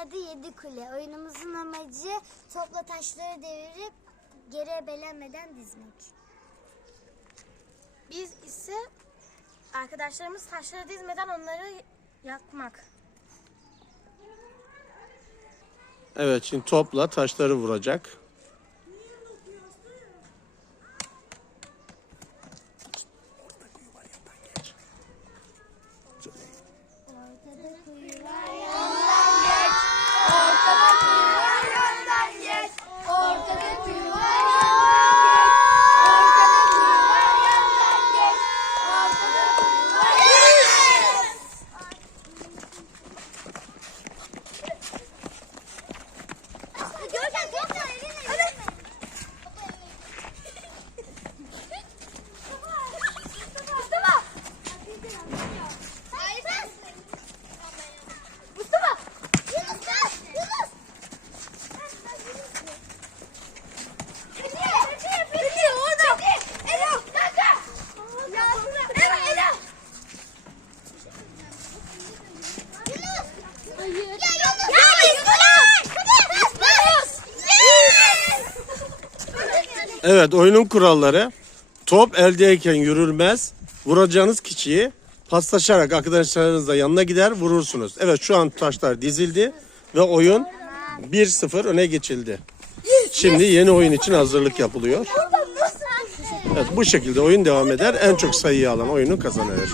adı Yedi Kule. Oyunumuzun amacı topla taşları devirip geri ebelenmeden dizmek. Biz ise arkadaşlarımız taşları dizmeden onları yakmak. Evet şimdi topla taşları vuracak. 我想多喝一点 Evet oyunun kuralları. Top eldeyken yürülmez. Vuracağınız kişiyi paslaşarak arkadaşlarınızla yanına gider vurursunuz. Evet şu an taşlar dizildi ve oyun 1-0 öne geçildi. Şimdi yeni oyun için hazırlık yapılıyor. Evet bu şekilde oyun devam eder. En çok sayıyı alan oyunu kazanır.